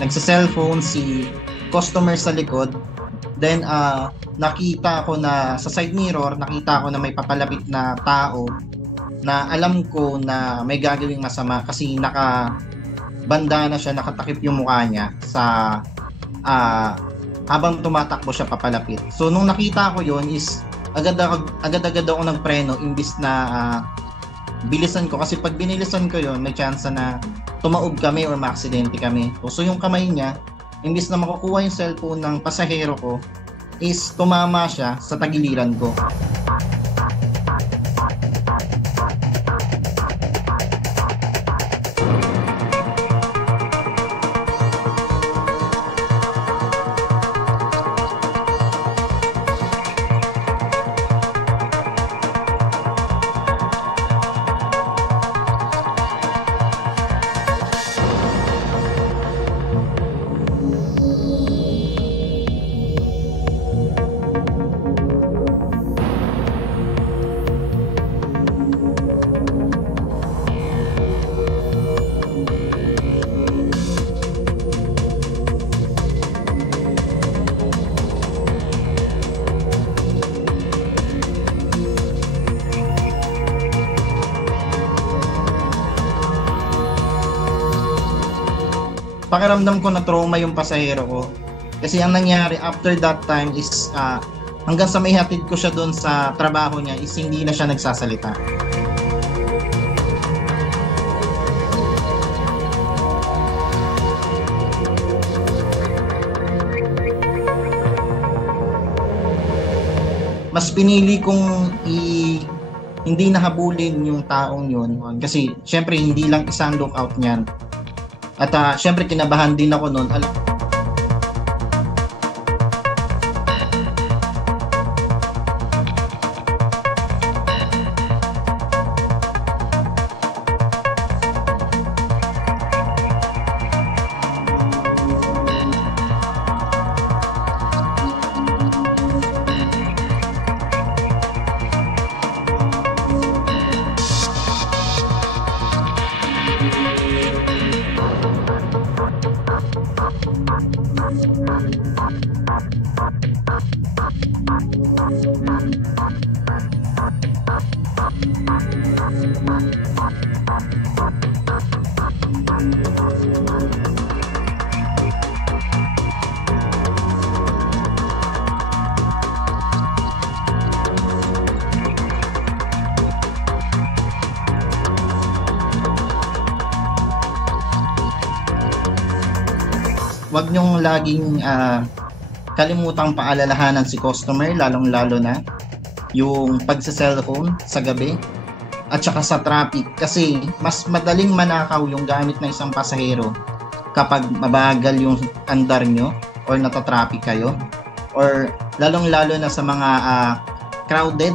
nagsa-cellphone si customer sa likod. Then nakita ko na sa side mirror, nakita ko na may papalapit na tao na alam ko na may gagawing masama kasi nakabanda na siya, nakatakip yung mukha niya sa habang tumatakbo siya papalapit. So nung nakita ko yon is agad-agad ako nagpreno imbis na bilisan ko, kasi pag binilisan ko yon may chance na tumaob kami or maaksidente kami. So yung kamay niya, imbis na makukuha yung cellphone ng pasahero ko, is tumama siya sa tagiliran ko. Pakiramdam ko na trauma yung pasahero ko. Kasi ang nangyari after that time is hanggang sa may hatid ko siya doon sa trabaho niya is hindi na siya nagsasalita. Mas pinili kong hindi nahabulin yung taong yun kasi syempre hindi lang isang lookout niyan. At syempre kinabahan din ako noon. Wag niyong laging kalimutang paalalahanan si customer, lalong-lalo na yung pagsa-cellphone sa gabi at saka sa traffic, kasi mas madaling manakaw yung gamit ng isang pasahero kapag mabagal yung andar nyo or natatraffic kayo, or lalong-lalo na sa mga crowded